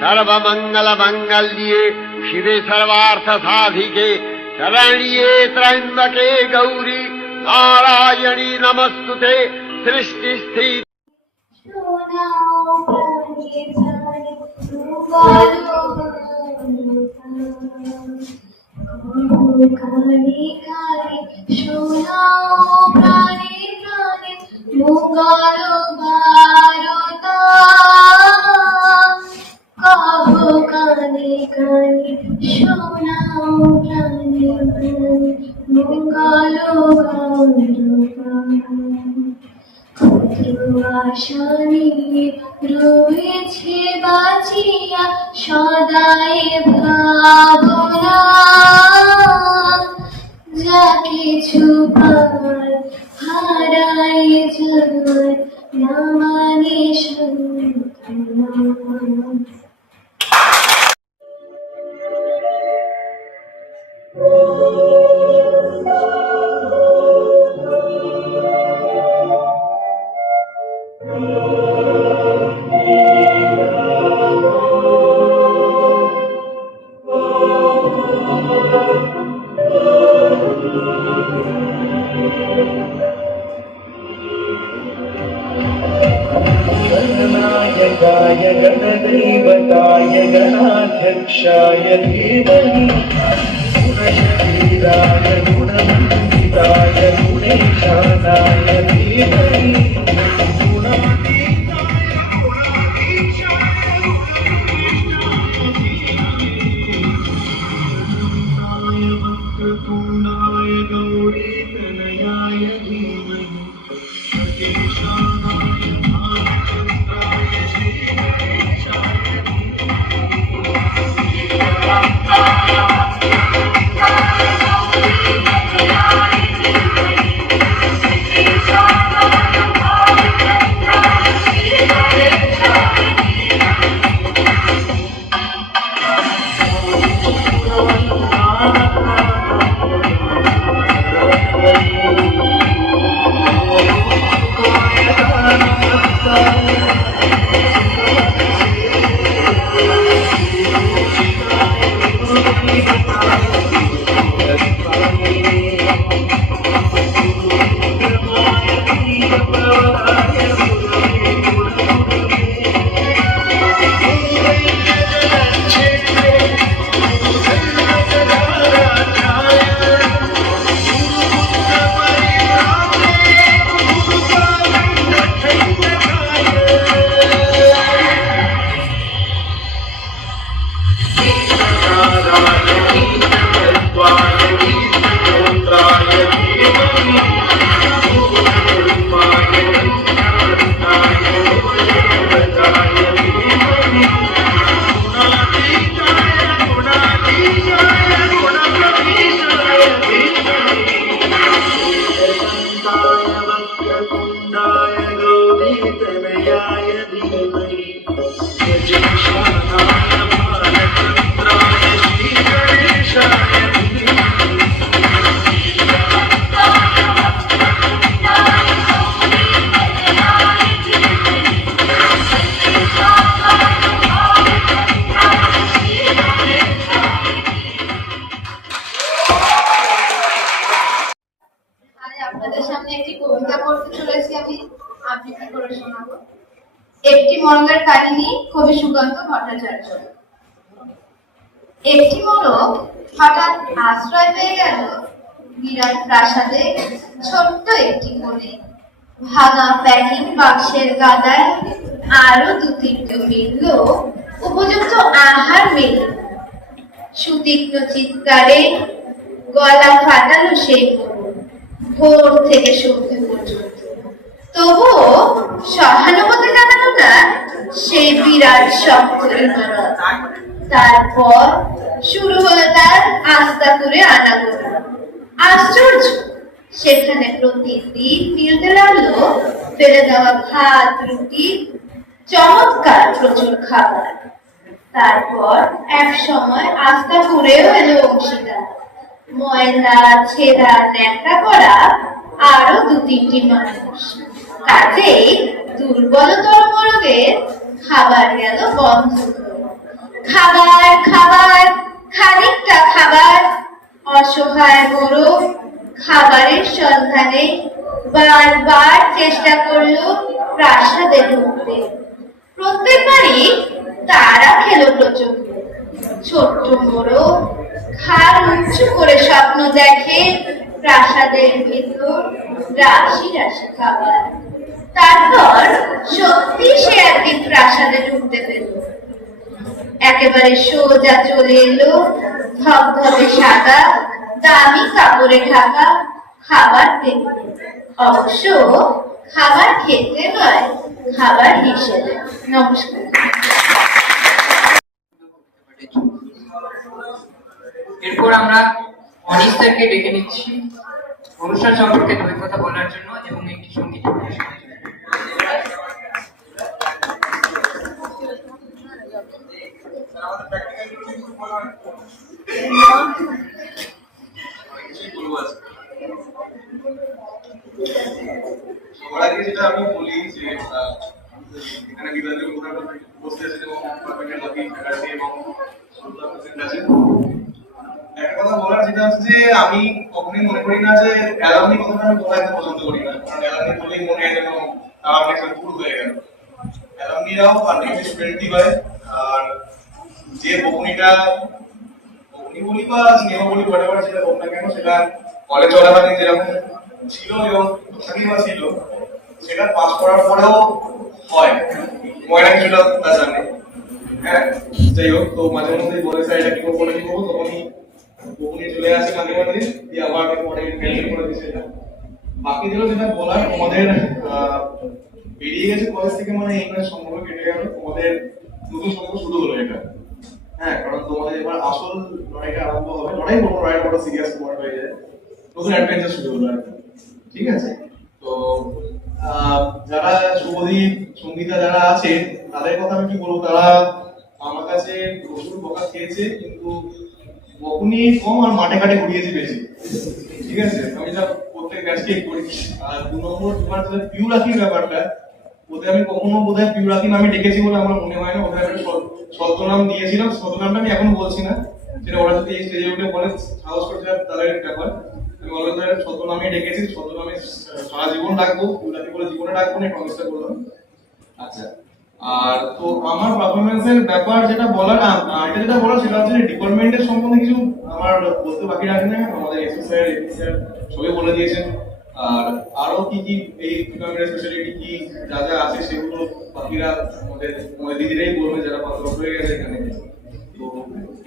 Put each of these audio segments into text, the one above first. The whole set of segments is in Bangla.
सर्वमंगल मंगल्ये शिवे सर्वार्थ साधिके शरण्ये त्र्यंबके गौरी नारायणी नमस्तुते। सृष्टि स्थिति রয়েছে বাঁচিয়া সদাই ভাবনা, যা কিছু পায় হারাই যায় না মানে সান্ত্বনা। गणनायकाय गणदैवताय गणाध्यक्षाय धीमहि गुणशरीराय गुणमण्डिताय गुणेशानाय धीमहि वक्रतुण्डाय गौरीतनयाय धीमहि একটি মোরগের কাহিনী, কবি সুকান্ত ভট্টাচার্য। একটি মোরগ হঠাৎ আশ্রয় পেয়ে গেল বিরাট প্রাসাদে ছোট্ট একটি কোণে। ভাঙা প্যাকিং বাক্সের গাদায় আরো দু তিনটে মিলল, উপযুক্ত আহার মেলে। সুতীক্ষ্ণ চিৎকারে গলা ফাটালো সেই ভোর থেকে সন্ধ্যে পর্যন্ত। তবুও সহানুভূতি জানালো না সেই বিরাট শক্ত ইমারত। তারপর শুরু হলো তার আস্তা করে আনাগোনা। আশ্চর্য, সেখানে প্রতিদিন মিলতে লাগলো ফেলে দেওয়া ভাত রুটি, চমৎকার প্রচুর খাবার। তারপর এক সময় আস্তা ঘুরেও এলো অংশীদার। ময়লা ছেঁড়া ন্যাকড়া করা আরো দু তিনটি মানুষ। কাজেই দুর্বলতর মোরগের খাবার গেল বন্ধ। খাবার খাবার খানিকটা খাবার, অসহায় বড় খাবারের সন্ধানে বারবার চেষ্টা করলো প্রাসাদে ঢুকতে। প্রত্যেকবারই তারা খেলো প্রচন্ড। ছোট্ট বড় খাল উঁচু করে স্বপ্ন দেখে প্রাসাদের ভেতর রাশি রাশি খাবার। তারপর সত্যি সে একদিন প্রাসাদে ঢুকতে পেল। একেবারে সোজা চলে এলো ধবধবে সাদা দামি কাপড়ে ঢাকা খাবার টেবিলে। অবশ্য খাবার খেতে নয়, খাবার হিসেবে। নমস্কার। এরপর আমরা অনিস্তারকে ডেকে নিচ্ছি অনুষ্ঠান সম্পর্কে দুই কথা বলার জন্য এবং একটি সঙ্গীত পরিবেশনের জন্য। সবার আগে যেটা আমি বলি যে এখানে বিদ্যালয়ের বসে আছেন এবং একটা কথা বলার যেটা হচ্ছে যে আমি কখনোই মনে করি না যে অ্যালামনি কথাটা আমি বলা একদম পছন্দ করি না, কারণ অ্যালামনি বলেই মনে হয় যেন তারা অনেক পুরো হয়ে গেল। অ্যালামনিরাও পার্টিকুলার স্টুডেন্টই হয়। আর যে বকুনিটা বকুনি বলি বা স্নেহ বলি হোয়াটএভার যেটা হোক না কেন, সেটা কলেজ চলাকালীন যেরকম ছিল এবং থাকিবা ছিল, সেটা পাস করার পরেও হয়। ময়না কিছুটা তা জানে। হ্যাঁ, যাই হোক, তো মাঝে মধ্যে বলে স্যার এটা কি করবো না কি করবো, তখনই বকুনি চলে আসে কানে মাঝে দিয়ে আবার পরে ক্যান্সেল করে দিচ্ছে। এটা বাকি দিল যেটা বলার, তোমাদের বেরিয়ে গেছে কলেজ থেকে, মানে এই মানে সম্পর্ক কেটে গেল, তোমাদের নতুন সম্পর্ক শুরু হলো এটা। হ্যাঁ, কারণ তোমাদের এবার আসল লড়াইটা আরম্ভ হবে। লড়াই বড় লড়াই বড় সিরিয়াস পয়েন্ট হয়ে যায়, নতুন অ্যাডভেঞ্চার শুরু হলো আর কি। ঠিক আছে, তো যারা শুভদীপ সঙ্গীতা যারা আছে তাদের কথা আমি কি বলবো, তারা আমার কাছে প্রচুর বকা খেয়েছে, কিন্তু বকুনি কম আর মাঠে ঘাটে ঘুরিয়েছে বেশি। ঠিক আছে, আমি যা প্রত্যেক ব্যাচকেই করি। আর 2 নম্বর তোমার যে পিউরাকির ব্যাপারটা, ওতে আমি কখনো বোধহয় পিউরাকি নামে ডেকেছি বলে আমার মনে হয় না। ওদের একটা ছদ্মনাম দিয়েছিলাম, ছদ্মনামটা আমি এখন বলছি না, সেটা ওরা যদি এই স্টেজে উঠে বলে সাহস করছে তাদের ব্যাপার। আমি অলরেডি ছদ্মনামে ডেকেছি, ছদ্মনামে সারা জীবন রাখবো, পিউরাকি বলে জীবনে রাখবো না, প্রমিসটা করলাম। আচ্ছা, আর তো আমার পারফরমেন্সের ব্যাপার যেটা বলার, এটা যেটা বলার সেটা হচ্ছে ডিপার্টমেন্টের সম্বন্ধে কিছু আমার বলতে বাকি রাখে না। আমাদের এসপি স্যার, এপি স্যার সবই বলে দিয়েছেন। আর আরো কি কি এই ডিপার্টমেন্টের স্পেশালিটি কি যা যা আছে সেগুলো বাকিরা আমাদের দিদিরাই বলবে যারা পাত্র হয়ে গেছে এখানে। তো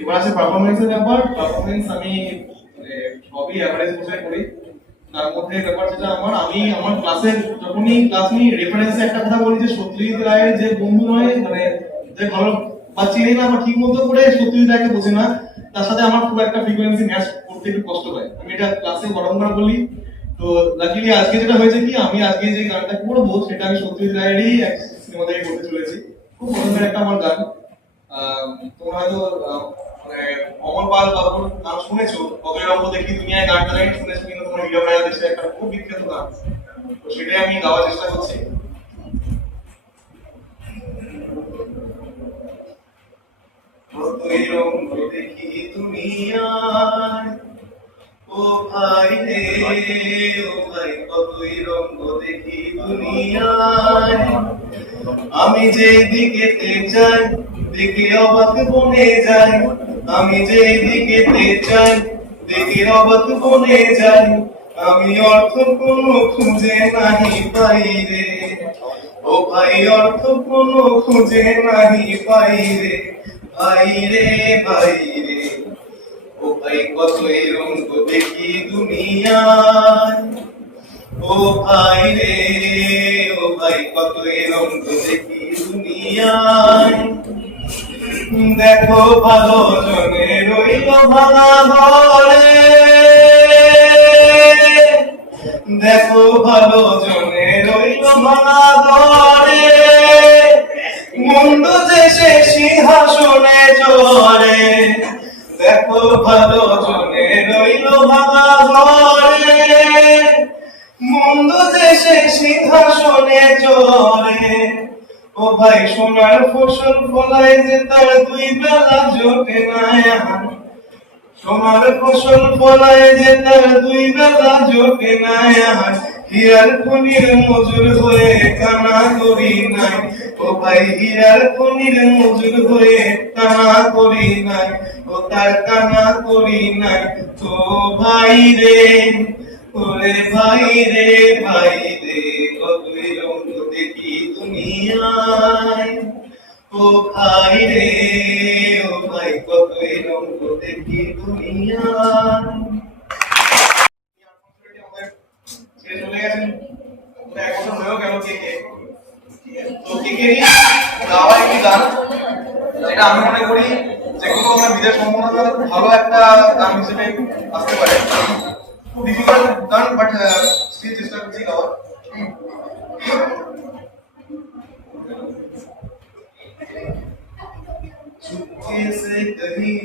এবার আছে পারফরমেন্সের ব্যাপার। পারফরমেন্স আমি সবই অ্যাভারেজ বসে করি। তার মধ্যে ব্যাপার যেটা আমার ক্লাসের যখনই ক্লাস নিই রেফারেন্সে একটা কথা বলি যে সত্যজিৎ রায়ের যে বন্ধু নয়, মানে যে ভালো বা চিনি না বা ঠিক মতো করে সত্যজিৎ রায়কে বোঝে না, তার সাথে আমার খুব একটা ফ্রিকোয়েন্সি ম্যাচ করতে একটু কষ্ট হয়। আমি এটা ক্লাসে বারংবার বলি। তো লাকিলি আজকে যেটা হয়েছে কি, আমি আজকে যে গানটা করবো সেটা আমি সত্যজিৎ রায়েরই এক সিনেমা থেকে করতে চলেছি। খুব পছন্দের একটা আমার গান। তোমরা হয়তো মানে অমর পাল বাবুর নাম শুনেছো, কতই রঙ্গ দেখি দুনিয়ায় গানটা নাকি শুনেছো, কিন্তু তোমার হিরো রাজা দেশে একটা খুব বিখ্যাত গান। তো সেটাই আমি গাওয়ার চেষ্টা করছি। কতই রঙ্গ দেখি দুনিয়ায়, ও ভাই রে ও ভাই, কতই রঙ্গ দেখি দুনিয়ায়, আমি যে দিকেতে যাই দেখে অবাক বনে যাই, আমি যে দিকেতে যাই দেখে অবাক বনে যাই, আমি অর্থ কোনো খুঁজে নাহি পাই রে, ও ভাই অর্থ কোনো খুঁজে নাহি পাই রে, ভাই রে ভাই রে, ও ভাই কতই রঙ্গ দেখি দুনিয়ায়, ও ভাই রে ও ভাই কতই রঙ্গ দেখি দুনিয়ায়, দেখো ভালো জনে রইল ভাঙা ঘরে, দেখো ভালো জনে রইল ভাঙা ঘরে, মন্দ যে সে সিংহাসনে চড়ে, দেখো ভালো জনে রইল ভাঙা ঘরে, মন্দ যে সে সিংহাসনে চড়ে, ও ভাই সোনার ফসল ফলায় যে তার দুই বেলা জোটে না এখন। সোনার ফসল ফলায় যে তার দুই বেলা জোটে না এখন। হীরার খনির মজুর হয়ে কানা করি নাই। ও ভাই হীরার খনির মজুর হয়ে কানা করি নাই। ও তার কানা করি নাই তো ভাই রে। ওরে ভাই রে ভাই রে কতই রঙ দেখি দুনিয়ায়। ও ভাই রে ও ভাই কতই রঙ দেখি দুনিয়ায়। ছেড়ে চলে গেছেন, ওটা এক বছর হয়েও গেল কে তো কেকেরই গাওয়া একটি গান, যেটা আমি মনে করি যে কোনো আমার বিদেশ সম্পর্কে খুব ভালো একটা গান হিসেবে আসতে পারে। খুব ডিফিকাল্ট গান বাট স্টিল চেষ্টা করছি গাওয়ার। चुपके से कहीं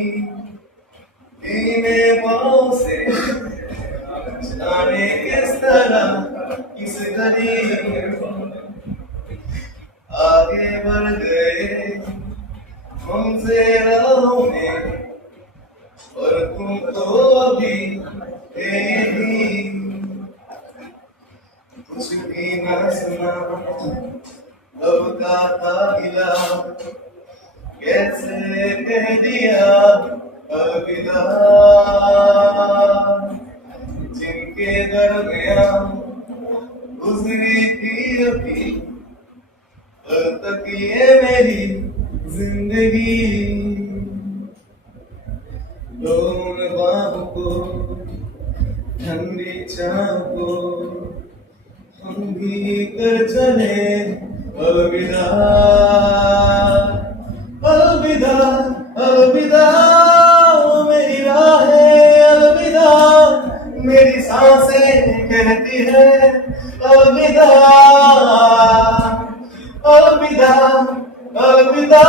धीमे पाँव से जाने किस तरह किस घड़ी आगे बढ़ गए हमसे राहों में, और तुम तो अभी थे ही। कुछ भी न सुना अब का था गिला, कैसे कह दिया अलविदा। जिनके दरमियान गुजरी थी अभी अब तक ये मेरी जिंदगी। लो उन बाहों को ठंडी चाह को हम भी कर चले अलविदा। अलविदा अलविदा मेरी राहें अलविदा, मेरी सांसें कहती है अलविदा। अलविदा अलविदा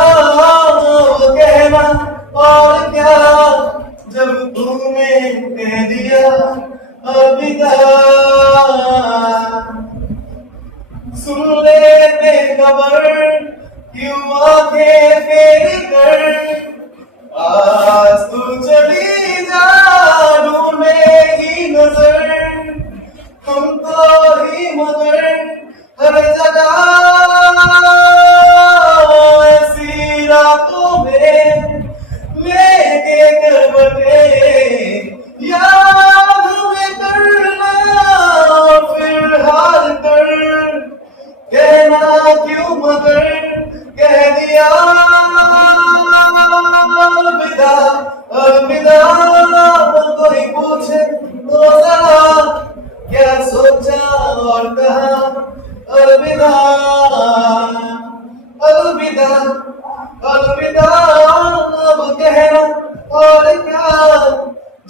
वो कहना और क्या जब तूने कह दिया अलविदा। सुन ले बेखबर क्यों आंखें फेर कर, आज तू चली जा ढूंढेगी नजर। हम तो ही मगर हर जगह ऐसी रातों में लेके करवटे याद हमें करना फिर हार कर। कहना क्यों मगर कह दिया अलविदा। अलविदा कोई पूछे तो जरा क्या सोचा और कहा अलविदा। अलविदा अलविदा अब कहना और क्या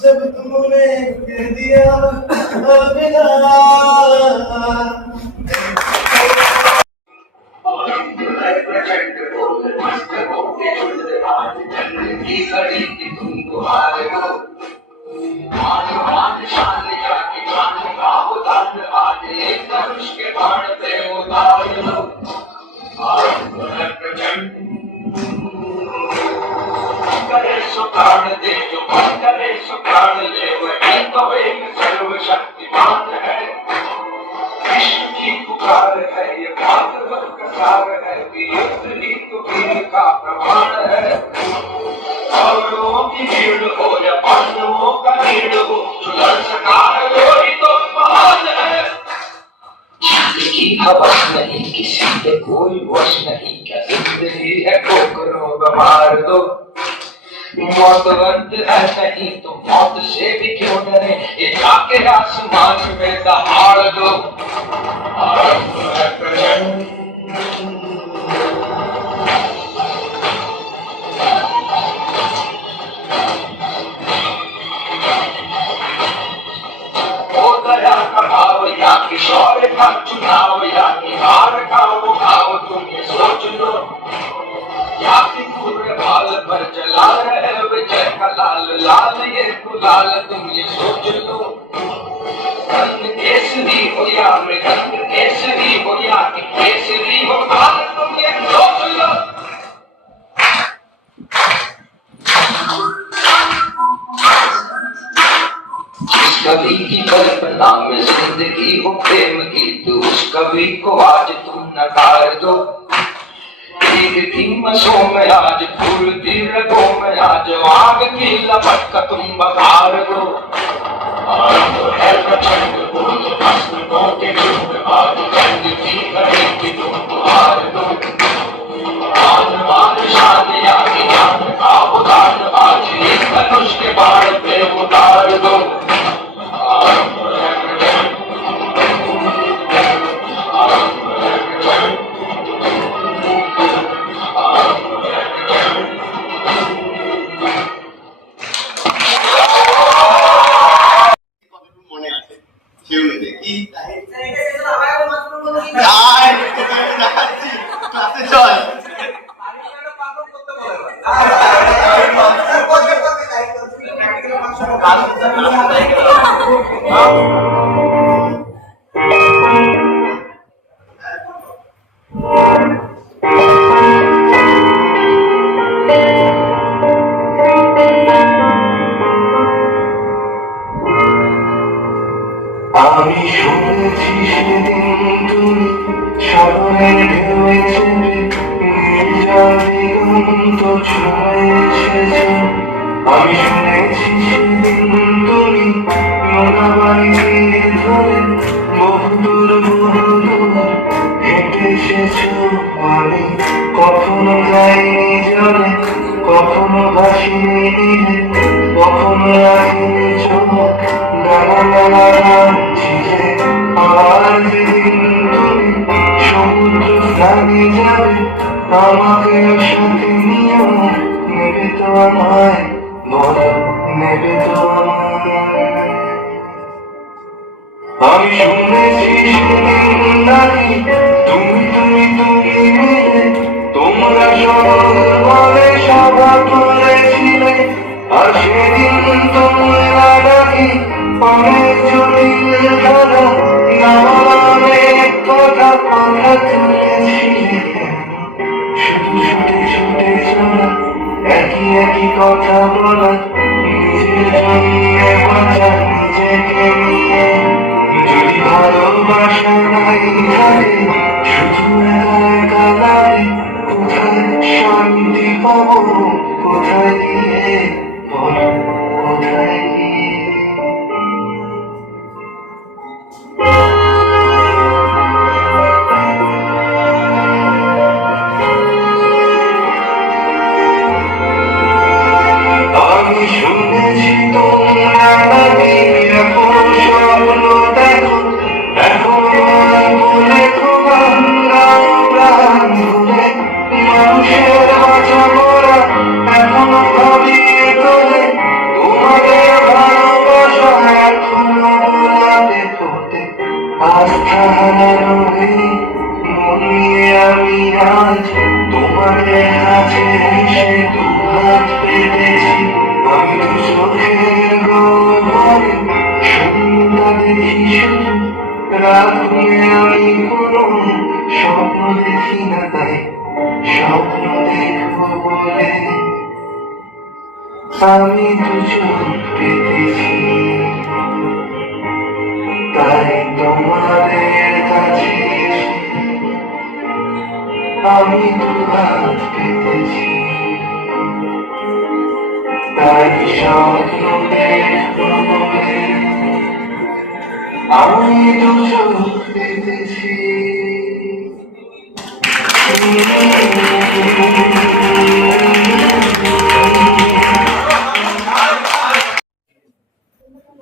जब तुमने कह दिया अलविदा। सर्वशक्तिमान है, विश्व की पुकार है, ये भागवत कथार है कि युद्ध ही तो वीर का प्रमाण है। कौरवों की भीड़ हो या पांडवों का भीड़ हो, जो लड़ सका है वो ही तो महान है। जाति की हवस नहीं, किसी पे कोई वश नहीं, क्या जिंदगी है ठोकरों में मार दो। मौतवंत है नहीं तो मौत से भी क्यों डरे, ये जाके आसमान में दहाड़ दो। आरंभ है प्रचंड ओ दया का भाव या किशोर का चुनाव या हार का वो भाव, तुम ये सोच लो। या कि पूरे बाल पर जला रहे विजय का लाल लाल ये गुलाल, तुम ये सोच लो। रंग केसरी हो या मृगंग केसरी हो या केसरी हो, तुम ये कवि की कल्पना में जिंदगी हो प्रेम की, तो उस कवि को आज तुम नकार दो। भीग थी मसों में आज फूल थी रगों में आज, आग की लपट का तुम बघार दो। है प्रचंड बोल अस्त्रों के युग, आज जंग की घड़ी की तुम हार दो। आन बान शान यानी जान का उदान, आज एक धनुष के बाण पे उतार दो। মনে আছে কেউ দেখি ক্লাসে চল। আমি শুনেছি সেদিন তুমি সাগরের ঢেউয়ে চেপে নির্জন দিগন্ত ছুঁয়ে এসেছো। আমি শুনেছি সেদিন তুমি মোনাবাড়ি ধরে বহুদূর বহুদূর হেঁটে এসেছো। আমি কখনো যাইনি জলে, কখনো ভাসিনি নীলে, কখনো রাখিনি চোখ ডানা ডানা ছিঁড়ে। আর যেদিন তুমি সমুদ্র স্নানে যাবে, আমাকে সাথে নিয়েও নেবে তো আমায়, বলো নেবে তো আমায়। আমি শুনেছি সেদিন নাকি তুমি তুমি তুমি মিলে তোমরা সরল বলে সভা তুলেছিলে। আর সেদিন তোমরা নাকি অনেক জটিল ধারা অনেক কথা কথা তুলেছিলে। শুধু ছুটে ছুটে চলা, একই একই কথা বলা, নিজের জন্যে বাঁচা নিজেকে নিয়ে। যদি ভালোবাসা নাই থাকে, শুধু একা একা লাগে, কোথায় শান্তি পাবো, কোথায় গিয়ে বলো কোথায় গিয়ে। আমি শুনেছি তোমরা নাকি এখন স্বপ্ন দেখো, এখন বলে প্রাণ ভুলে মানুষের বাঁচা মরা এখনো ভাবিয়ে তোলে। তোমাদের ভালোবাসা এখনো গোলাপে ফোটে, আস্থা হারানো এই মন নিয়ে আমি আজ তোমাদের কাছে এসে দুহাত পেতেছি। আমি তো চোখের গহ্বরে শূন্যতা দেখি শুধু, রাতে আমি কোনো স্বপ্ন দেখি না, তাই স্বপ্ন দেখবো বলে আমি তো চোখ পেতেছি। তাই তোমাদের কাছে আমি দুহাত পেতেছি। তাই স্বপ্ন দেখবো বলে আমি তো চোখ পেতেছি।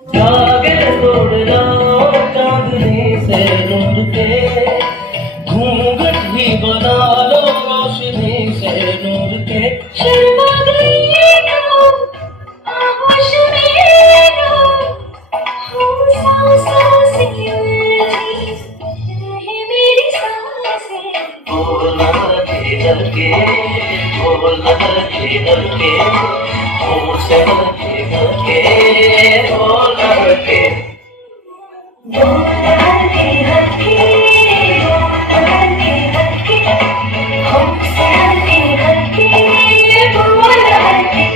जागे तोड़ जाओ चांदनी से ढूंढ के, घूंघट भी बना लो रोशनी से नूर के। शर्मा गई हो, आहोश में हो, हम सांसों से उलझी रहे मेरी सांसें। बोलना धीर के, बोलना धीर के, मुझसे धीर के, बोलना के। बोलना धीर के, बोलना धीर के, हमसे धीर के, बोलना के।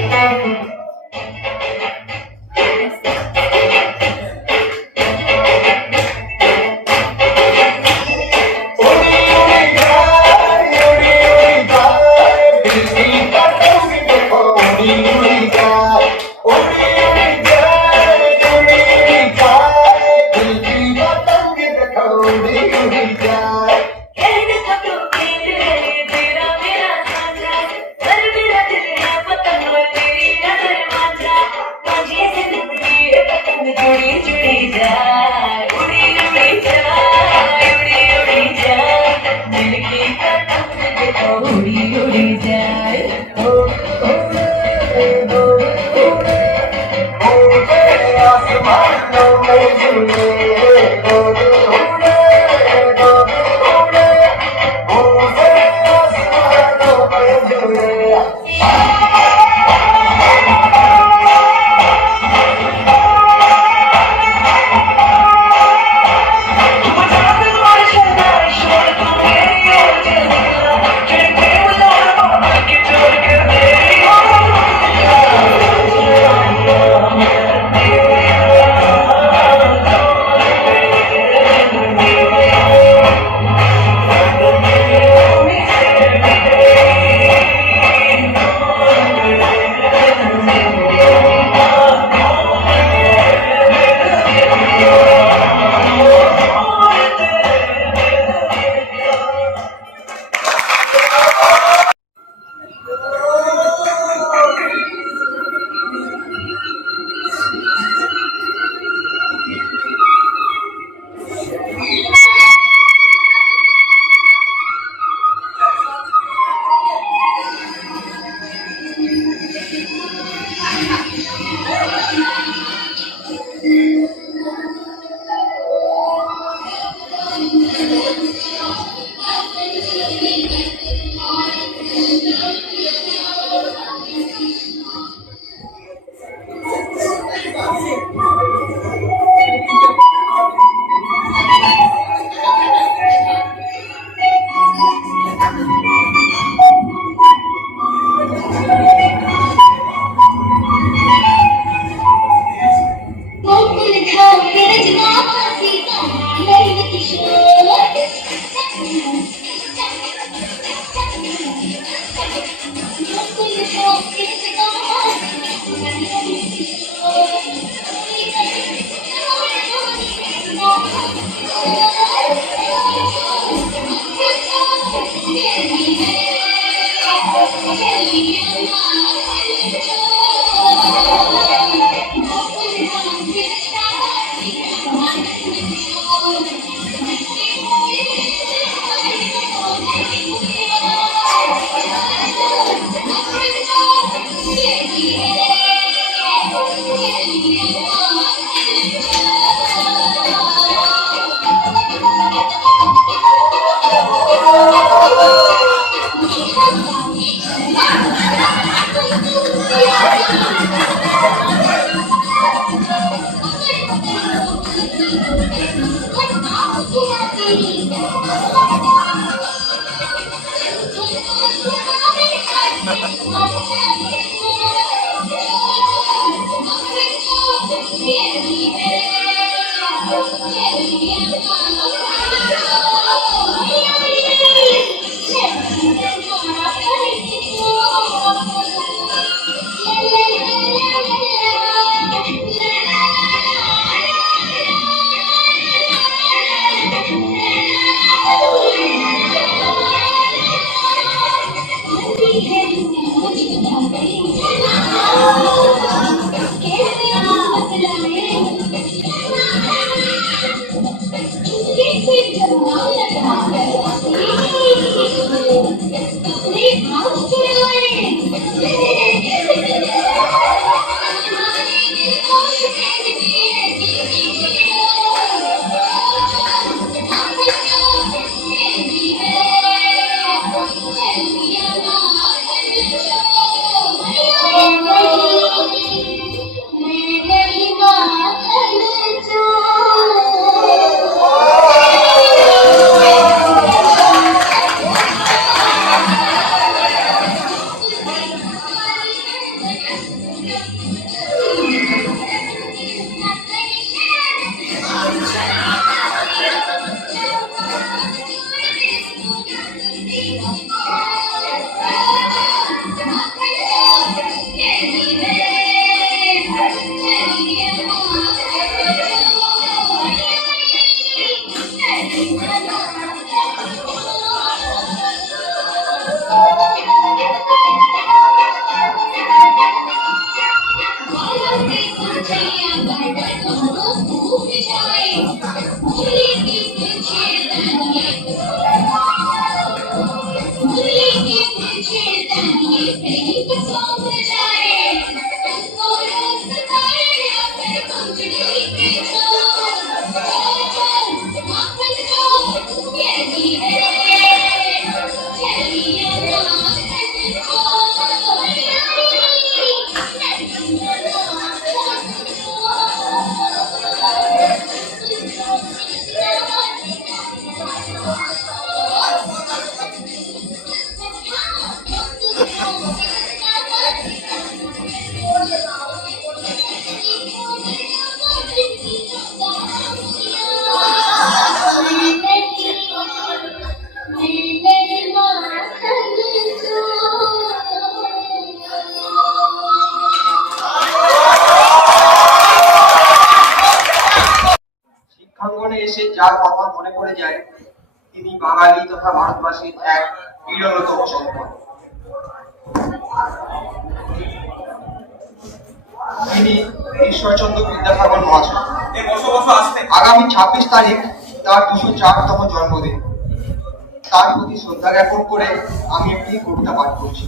এসে যার কথা মনে পড়ে যায় তিনি বাঙালি তথা ভারতবাসীর এক বিরলতম সম্পদ। তিনি ঈশ্বরচন্দ্র বিদ্যাসাগর মহাশয়। আগামী 26 তারিখ তার 204তম জন্মদিন। তার প্রতি শ্রদ্ধা জ্ঞাপন করে আমি একটি কবিতা পাঠ করছি।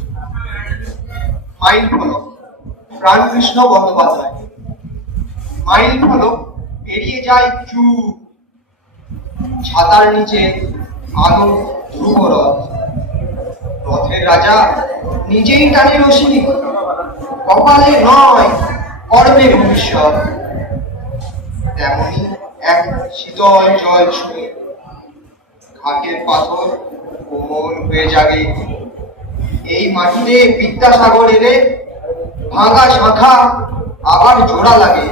মাইল ফলক, প্রাণকৃষ্ণ বন্দ্যোপাধ্যায়। মাইল ফলক পেরিয়ে যায় চুপ, ছাতার নিচে আলো ধ্রুব রথ। রথের রাজা নিজেই টানে রশি, কপালে নয় কর্মে ভবিষ্যৎ। তেমনি এক শীতল জল ছুঁয়ে ঘাটের পাথর কোমল হয়ে জাগে। এই মাটিতে বিদ্যাসাগর এলে ভাঙা শাখা আবার জোড়া লাগে।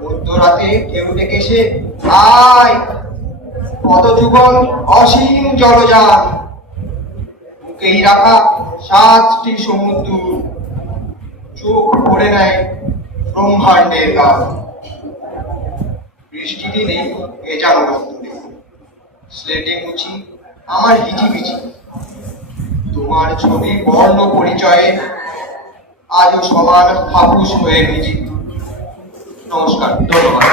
মধ্যরাতে কেউ ডেকেছে আয়, কত যুগল অসীম জলযান। বুকেই রাখা 7টি সমুদ্র চোখ পড়ে নেয় ব্রহ্মাণ্ডের গান। বৃষ্টি দিনে ভেজানো রক্তরে স্লেটে মুছি আমার হিচিবিচি। তোমার ছবি বর্ণ পরিচয়ে আজও সমান হাপুস হয়ে নিজি। নমস্কার, ধন্যবাদ।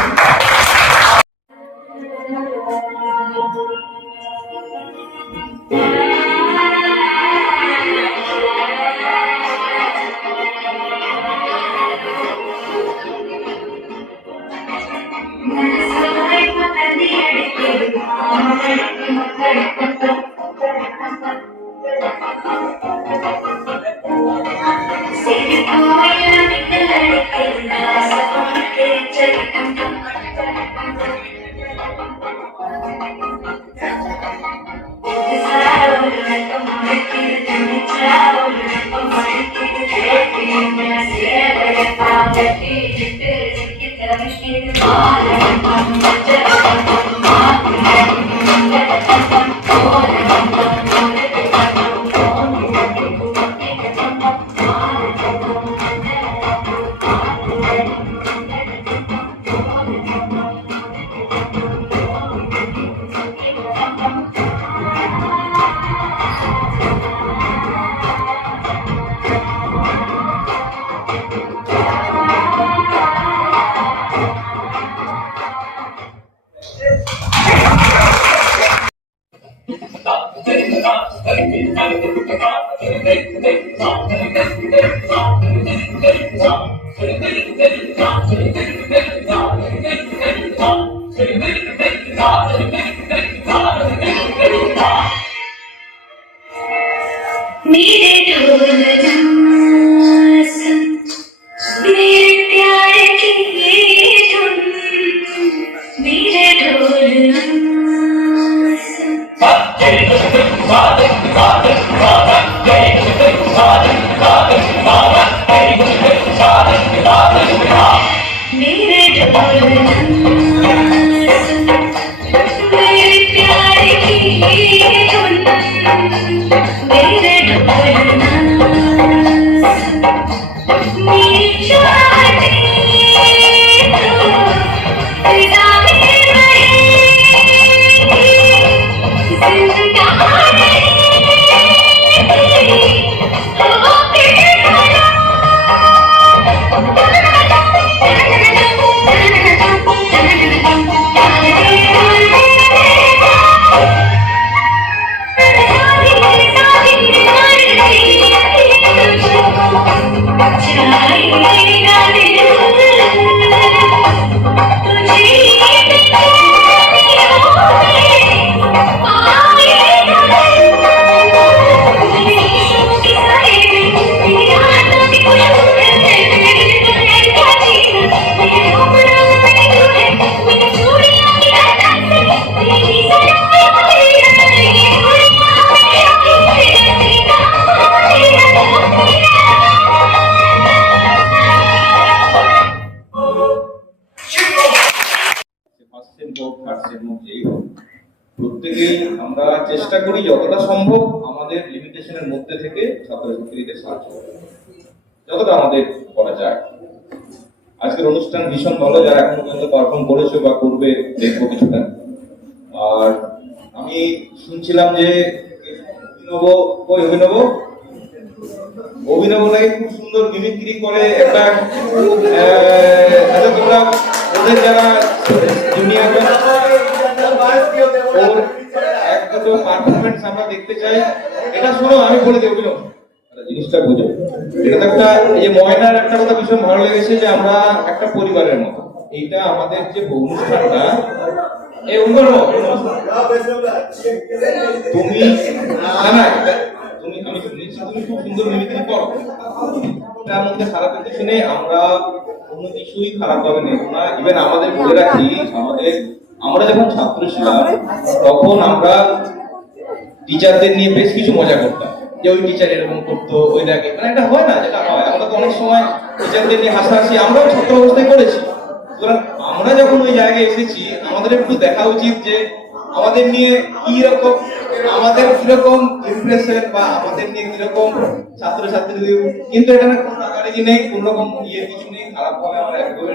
मेरे ढोलना सुन, मेरे प्यार की ये धुन। मेरे ढोलना सुन, मेरे ढोलना सुन, मेरे प्यार की ये धुन। मेरे ढोलना सुन, मेरी चाहती तो फिजा में रहेगी, जिंदा रहेगी होके भला। প্রত্যেকেই আমরা চেষ্টা করি যতটা সম্ভব আমাদের লিমিটেশনের মধ্যে থেকে ছাত্রছাত্রীদের সাহায্য করা, যতটা আমাদের করা যায়। আজকের অনুষ্ঠান ভীষণ ভালো, যারা এখনো পর্যন্ত পারফর্ম করেছে বা করবে দেখবো কিছুটা। আর আমি শুনছিলাম যে অভিনব নাকি খুব সুন্দর মিমিক্রি করে একটা আচ্ছা তোমরা ওদের যারা জুনিয়র ওর এক দুটো পারফরমেন্স আমরা দেখতে চাই। এটা শোনো, আমি বলে দিই অভিনব জিনিসটা বুঝো। এটা তো একটা এই যে ময়নার একটা কথা ভীষণ ভালো লেগেছে যে আমরা একটা পরিবারের মতো। এইটা আমাদের যে অনুষ্ঠানটা এই তুমি না তুমি আমি শুনেছি তুমি খুব সুন্দর মিমিক্রি করো। তার মধ্যে খারাপ কিছু নেই, আমরা কোনো কিছুই খারাপ ভাবে নেব না। ইভেন আমাদের বলে রাখি, আমরা যখন ছাত্র ছিলাম তখন আমরা টিচারদের নিয়ে বেশ কিছু মজা করতাম, যে ওই টিচার এরকম করতো, ওই দেখে মানে এটা হয় না, যেটা হয় আমরা তো অনেক সময় টিচারদের নিয়ে হাসাহাসি আমরাও ছাত্র অবস্থায় করেছি। সুতরাং আমরা যখন ওই জায়গায় এসেছি আমাদের একটু দেখা উচিত যে আমাদের নিয়ে কি রকম, আমাদের কিরকম ইমপ্রেশন বা আমাদের নিয়ে কিরকম ছাত্রছাত্রীদের, কিন্তু এটা না কোনো টাকারেজি নেই, কোন রকম কিছু নেই, খারাপ ভাবে আমরা একদমই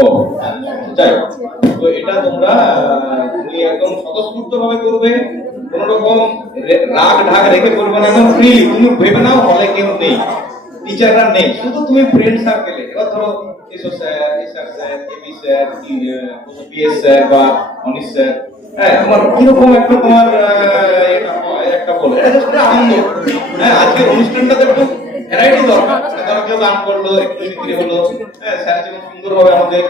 ও যাই হোক। তো এটা তোমরা তুমি একদম স্বতঃস্ফূর্ত ভাবে করবে, কোন রকম রাগ ঢাক রেখে করবে না, একদম ফ্রিলি। তুমি ভেবে নাও হলে কেউ নেই, টিচাররা নেই, শুধু তুমি ফ্রেন্ড সার্কেলে। এবার ধরো SO sir, SR sir, AB sir, PS sir বা অনিশ স্যার, হ্যাঁ তোমার কিরকম একটা তোমার এটা হয় একটা বলে, এটা জাস্ট আনন্দ। হ্যাঁ আজকের অনুষ্ঠানটাতে একটু ভ্যারাইটি দরকার। ধরো কেউ গান করলো, একটু বিক্রি হলো, হ্যাঁ স্যার যেমন সুন্দরভাবে আমাদের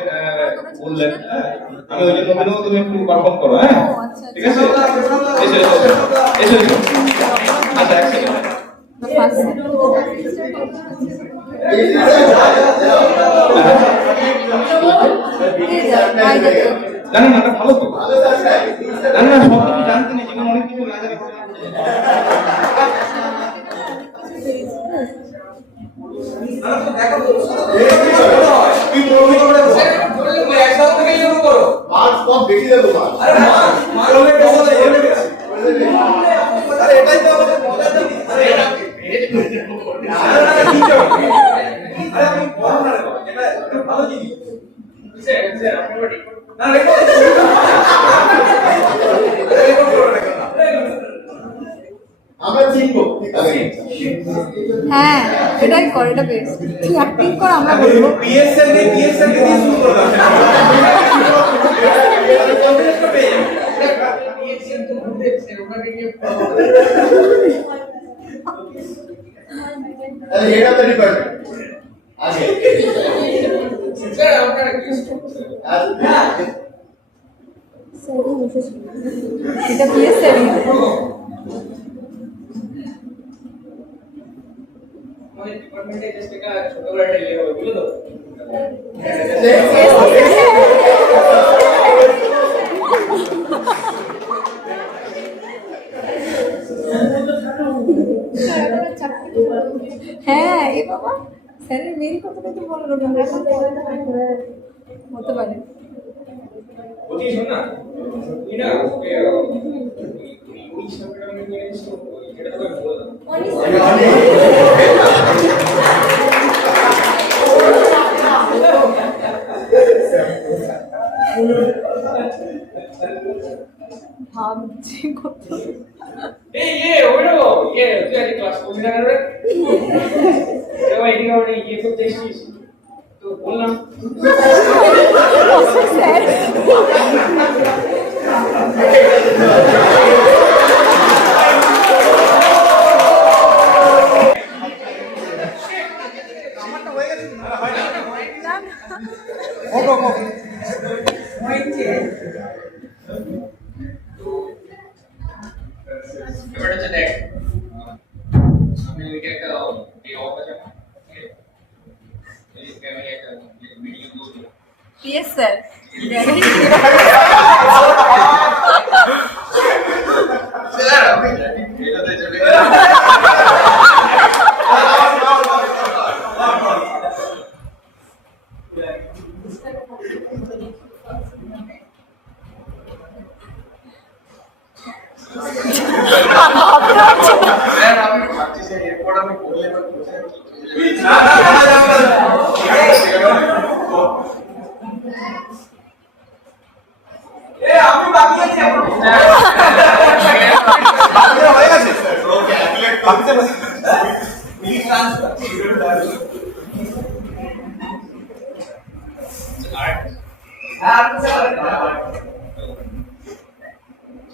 বললেন, হ্যাঁ আমি ওই জন্য বলবো তুমি একটু পারফর্ম করো। হ্যাঁ ঠিক আছে, এসো এসো এসো এসো। আচ্ছা এক সেকেন্ড। জানি না ভালো তো, জানি না সব কিছু জানতে নেই, জীবন অনেক কিছু না জানি। হ্যাঁ এটাই কর, এটা বেশ তুই অ্যাক্টিং কর, আমরা বলবো পিএসএল কে দিয়ে শুরু করো। এটা তো ডিপার্টমেন্ট আগে স্যার আপনারা কি এটা পিএসএল আমাদের ডিপার্টমেন্টে জাস্ট একটা ছোটবেলা টেলে হবে, বুঝলো তো? হ্যাঁ এই বাবা স্যারের মেয়ের কথাটা তো বলো না, হতে পারে। বলছি শোন না, তুই না ওকে ওই সাবজেক্টটা আমি নিয়ে এসেছি, এটা তোকে বললাম। ভাবছি কত এই ওরে তুই আজকে ক্লাস করবি না কেন রে? ভাই এদিকে আমরা করতে এসেছিস তো বললাম স্যার এবারে হচ্ছে দেখ, আমি ওইটা একটা অফ আছে, আমি একটা ভিডিও করব। ইয়েস স্যার স্যার আপনি এটাতে চলে গেলেন। স্যার আমি ভাবছি স্যার এরপর আমি আমি বাকি আছি হয়ে গেছে ওকে অ্যাথলেট বাকিতে মিনি ট্রান্সফার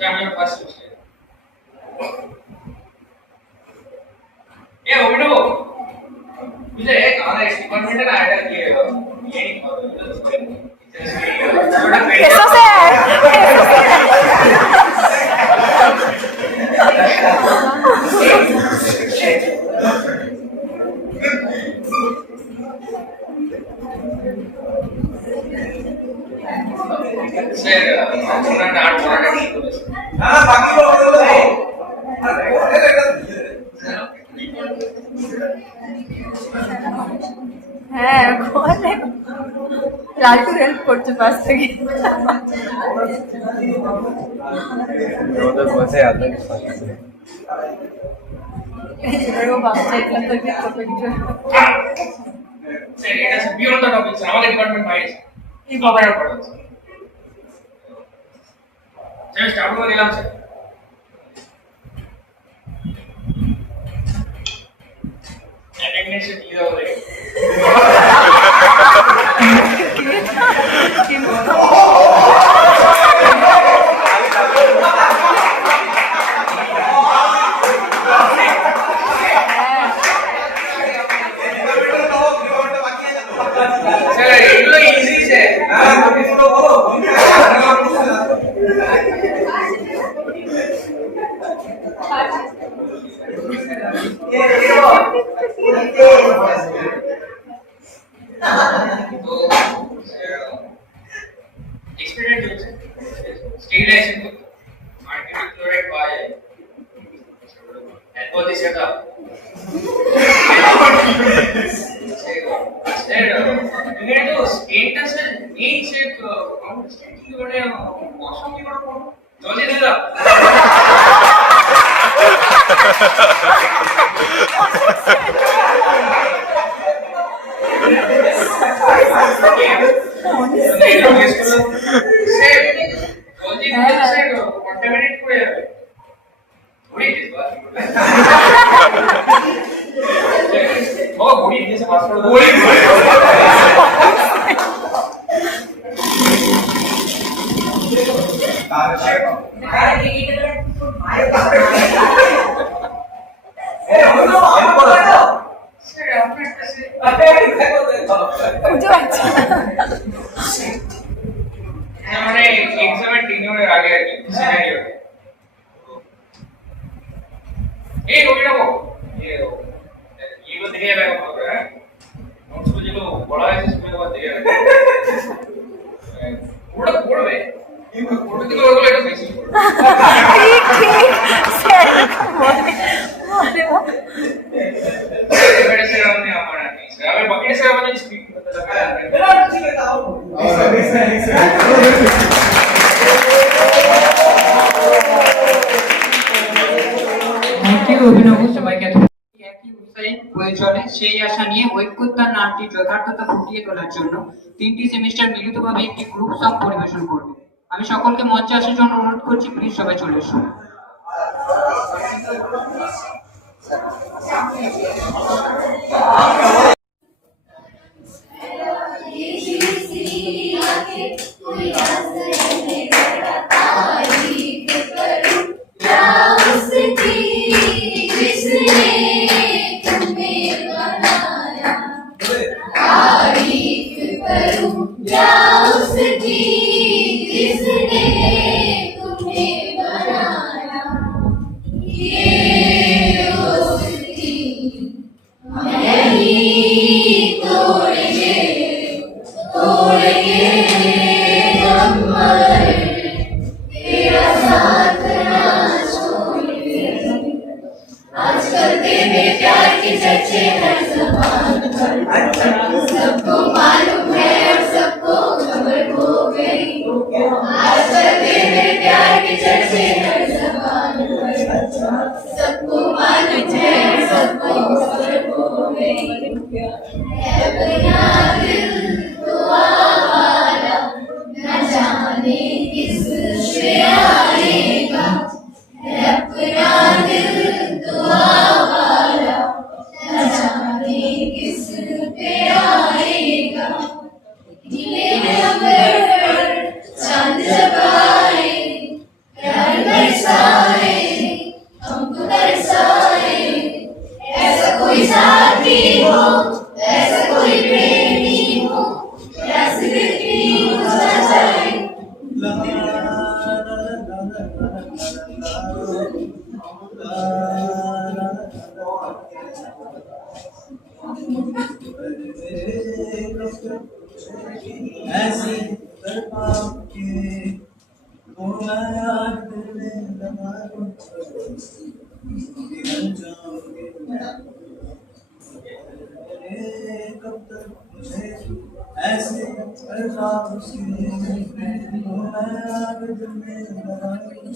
আমি ফার্স্ট অভিনব বুঝলে আমাদের ডিপার্টমেন্টে না এটা কি Eso ser. না বাকি হ্যাঁ ওখানে লালটু হেল্প করছে পাশ থেকে এরকম বাচ্চা এগুলো তো কি করবে কিছু স্যার এটা বিয়ন্ড দ্য টপিক স্যার আমাদের ডিপার্টমেন্ট ভাই কি কভার আপ করা স্যার স্টার্ট করে দিলাম স্যার অ্যাটেন্ডেন্স দিয়ে দাও রে experiment sterilization mercury chloride পাওয়া যায় এরপর দিয়ে সেটা এখানে তো স্টেটটা স্যার মেইন সেট কি করে অসংখ্য করে জলে দিলাম বুঝতে পারছি মানে এক্সামের দিনের আগে আর কি সিনারিও এই রবিরাবো এগুলো দেখে যাবে হবে হ্যাঁ নোটস যেগুলো পড়া হয়েছে সেগুলো আবার দেখে যাবে ওটা পড়বে কিন্তু পড়বে কিন্তু ওগুলো একটু বেশি পড়বে এবারে স্যার আপনি আমার আর কি স্যার আমি বাকি স্যার আমাদের স্পিক করতে লাগে ঠিক আছে দাও থ্যাংক ইউ অভিনব সবাইকে একই উৎসাহে প্রয়োজনে সেই আশা নিয়ে ঐক্যতার নাটটি যথার্থতা ফুটিয়ে তোলার জন্য 3টি সেমিস্টার মিলিতভাবে একটি গ্রুপ সং পরিবেশন করবে আমি সকলকে মঞ্চে আসার জন্য অনুরোধ করছি প্লিজ সবাই চলে এসো सबको मालूम है सबको ऐसी तरफा के बोला यार तेरे दमारों निकल जाओगे कब तक मुझे ऐसे तरफा से बोला यार तेरे दमारों